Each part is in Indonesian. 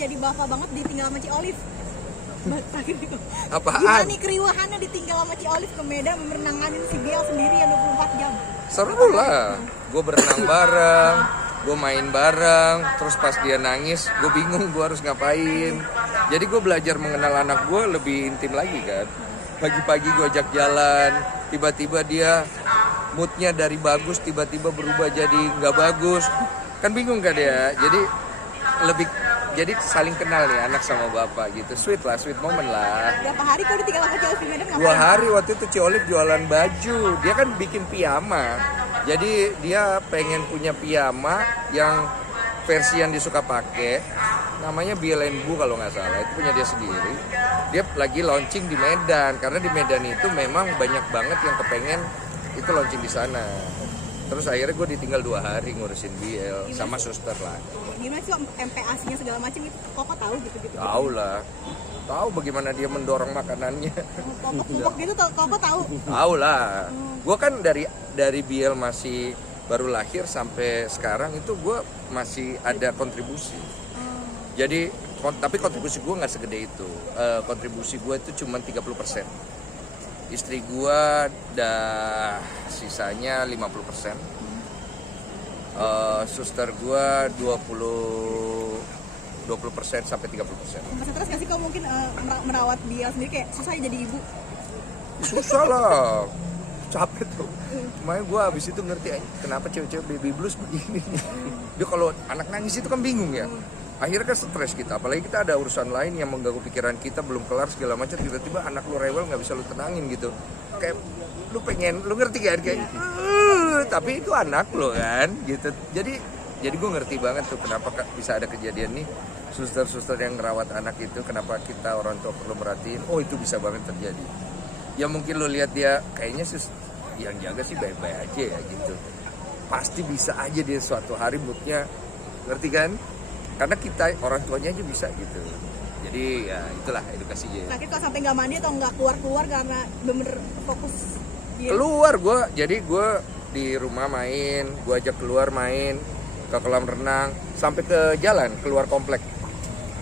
jadi bapak banget ditinggal sama Ci Olive. Apaan? Gimana nih keriuhannya ditinggal sama Ci Olive ke Medan merenanganin si Biel sendirian 24 jam? Seru lah. Gue berenang bareng, gue main bareng, terus pas dia nangis, gue bingung gue harus ngapain. Jadi gue belajar mengenal anak gue lebih intim lagi kan. Pagi-pagi gue ajak jalan, tiba-tiba dia moodnya dari bagus tiba-tiba berubah jadi nggak bagus. Kan bingung kan dia. Jadi saling kenal nih anak sama bapak gitu. Sweet moment lah. Berapa hari kok ditinggal sama Ci Olive di Medan ngapain? 2 hari waktu itu Ci Olive jualan baju. Dia kan bikin piyama. Jadi dia pengen punya piyama yang versi yang disuka pakai. Namanya Bielenbu kalau nggak salah. Itu punya dia sendiri. Dia lagi launching di Medan. Karena di Medan itu memang banyak banget yang kepengen itu launching di sana. Terus akhirnya gue ditinggal 2 hari ngurusin Biel sama suster lah. Gimana sih MPAC-nya segala macam itu? Koko tahu gitu-gitu? Tahu lah. Tahu bagaimana dia mendorong makanannya. Pupuk gitu Koko tahu? Tahu lah. Gue kan dari Biel masih baru lahir sampai sekarang itu gue masih ada kontribusi. Jadi tapi kontribusi gue nggak segede itu. Kontribusi gue itu cuma 30%. Istri gue dah sisanya 50%. Suster gue 20% sampai 30%. Masa terus nggak sih kau mungkin merawat dia sendiri kayak susah jadi ibu? Susah lah. Capek tuh. Makanya gue abis itu ngerti kenapa cewek-cewek baby blues begini. Dia kalau anak nangis itu kan bingung ya. Akhirnya kan stres kita, apalagi kita ada urusan lain yang mengganggu pikiran kita belum kelar segala macam, tiba-tiba anak lu rewel nggak bisa lu tenangin gitu, kayak lu ngerti kan kayak, tapi itu anak lo kan gitu, jadi gue ngerti banget tuh kenapa bisa ada kejadian nih, suster-suster yang ngerawat anak itu, kenapa kita orang tua perlu merhatiin, oh itu bisa banget terjadi, ya mungkin lu lihat dia kayaknya yang jaga sih baik-baik aja ya gitu, pasti bisa aja dia suatu hari moodnya, ngerti kan? Karena kita orang tuanya aja bisa gitu. Jadi ya itulah edukasinya. Nah, kalau sampai nggak mandi atau nggak keluar karena bener fokus. Keluar jadi gue di rumah main, gue ajak keluar main ke kolam renang, sampai ke jalan keluar komplek.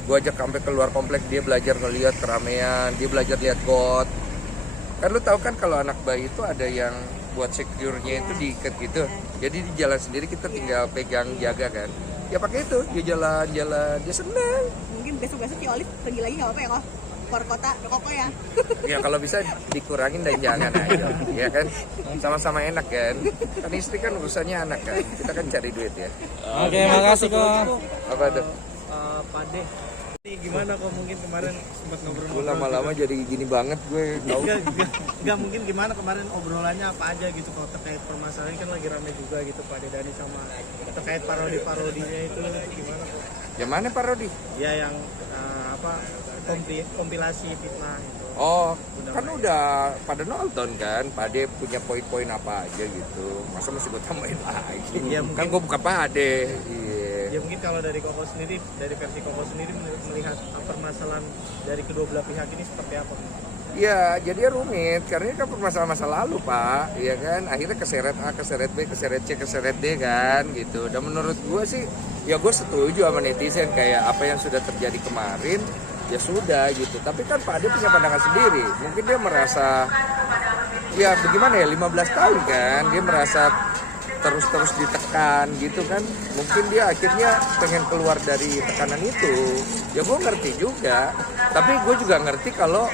Gue ajak sampai keluar komplek, dia belajar ngelihat keramaian, dia belajar lihat got. Kan lu tahu kan kalau anak bayi itu ada yang buat secure-nya itu diikat gitu. Jadi di jalan sendiri kita tinggal pegang jaga kan. Ya pakai itu, dia jalan-jalan, dia seneng. Mungkin besok-besok Ci Olive pergi lagi nggak apa-apa ya kok? Keluar kota, Koko ya. Ya kalau bisa dikurangin dan jangan aja, ya kan? Sama-sama enak kan? Kan istri kan urusannya anak kan, kita kan cari duit ya. Oke, makasih kok. Apa tuh? Pade. Gimana kok mungkin kemarin sempat ngobrol-ngobrol? Gue lama-lama jadi gini banget gue. Enggak mungkin gimana kemarin obrolannya apa aja gitu kalau terkait permasalahan kan lagi rame juga gitu Pak Dedani sama terkait parodi-parodinya itu gimana kok? Yang mana parodi? Ya yang kompilasi fitnah gitu. Oh, kan udah pada nonton kan, Pade punya poin-poin apa aja gitu. Masa mesti gue tambahin lagi? Ya, kan gue bukan Pade. Iya. Ya mungkin kalau dari Koko sendiri, dari versi Koko sendiri melihat permasalahan dari kedua belah pihak ini seperti apa? Ya, jadi rumit karena ini kan permasalahan masa lalu Pak, ya kan. Akhirnya keseret A, keseret B, keseret C, keseret D kan gitu. Dan menurut gue sih, ya gue setuju sama netizen kayak apa yang sudah terjadi kemarin, ya sudah gitu. Tapi kan Pak Ade punya pandangan sendiri. Mungkin dia merasa, ya bagaimana ya, 15 tahun kan, dia merasa terus ditekan gitu kan, mungkin dia akhirnya pengen keluar dari tekanan itu, ya gue ngerti juga, tapi gue juga ngerti kalau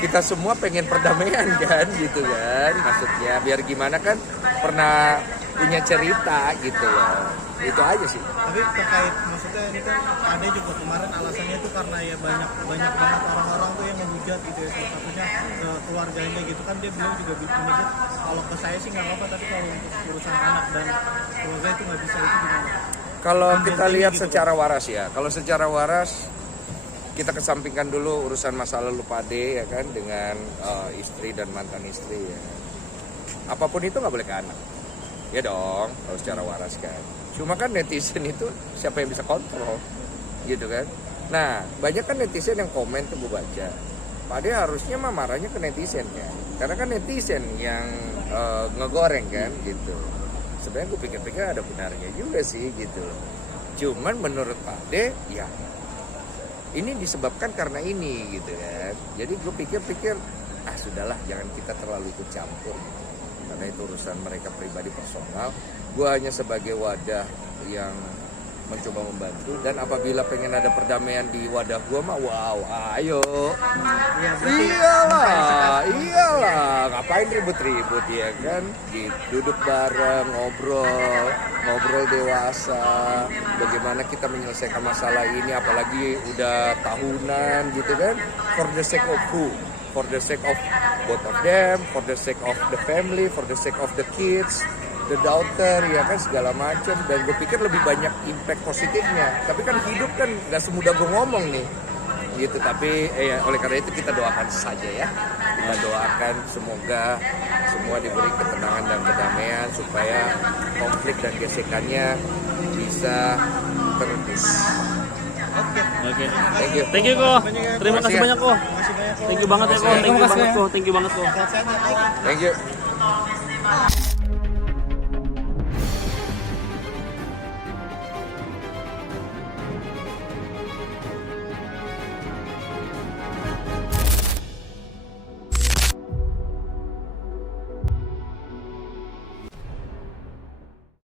kita semua pengen perdamaian kan gitu kan, maksudnya biar gimana kan pernah punya cerita gitu loh, itu aja sih. Tapi terkait maksudnya ini kan ada juga kemarin alasannya itu karena ya banyak banget orang-orang tuh yang menghujat gitu ya, salah satunya keluarganya gitu kan, dia bilang juga menyebut kalau ke saya sih nggak apa-apa, tapi kalau untuk urusan anak dan keluarga itu nggak bisa, itu gimana? Kalau kita lihat gitu, secara waras ya, kalau secara waras kita kesampingkan dulu urusan masa lalu Pade ya kan dengan istri dan mantan istri ya. Apapun itu nggak boleh ke anak. Ya dong, kalau secara waras kan. Cuma kan netizen itu siapa yang bisa kontrol, gitu kan. Nah, banyak kan netizen yang komen tuh gue baca. Pade harusnya mah marahnya ke netizen kan. Karena kan netizen yang ngegoreng kan, gitu. Sebenarnya gue pikir-pikir ada benarnya juga sih, gitu. Cuman menurut Pade, ya ini disebabkan karena ini gitu kan. Jadi gue pikir-pikir sudahlah, jangan kita terlalu ikut campur karena itu urusan mereka pribadi personal. Gue hanya sebagai wadah yang mencoba membantu, dan apabila pengen ada perdamaian di wadah gue mah wow, ayo. Iya, berarti Iyalah, ngapain ribut-ribut ya kan? Duduk bareng, ngobrol dewasa, bagaimana kita menyelesaikan masalah ini, apalagi udah tahunan gitu kan? For the sake of who? For the sake of both of them, for the sake of the family, for the sake of the kids, the daughter, ya kan, segala macam. Dan gue pikir lebih banyak impact positifnya. Tapi kan hidup kan gak semudah gue ngomong nih gitu. Tapi oleh karena itu kita doakan saja ya. Kita doakan semoga semua diberi ketenangan dan kedamaian supaya konflik dan gesekannya bisa terendus. Oke. Oke. Thank you. Thank you Ko. Terima kasih banyak Ko. Makasih banyak. Thank you banget ya Ko. Thank you banget Ko. Thank you banget Ko. Sehat-sehat ya. Thank you.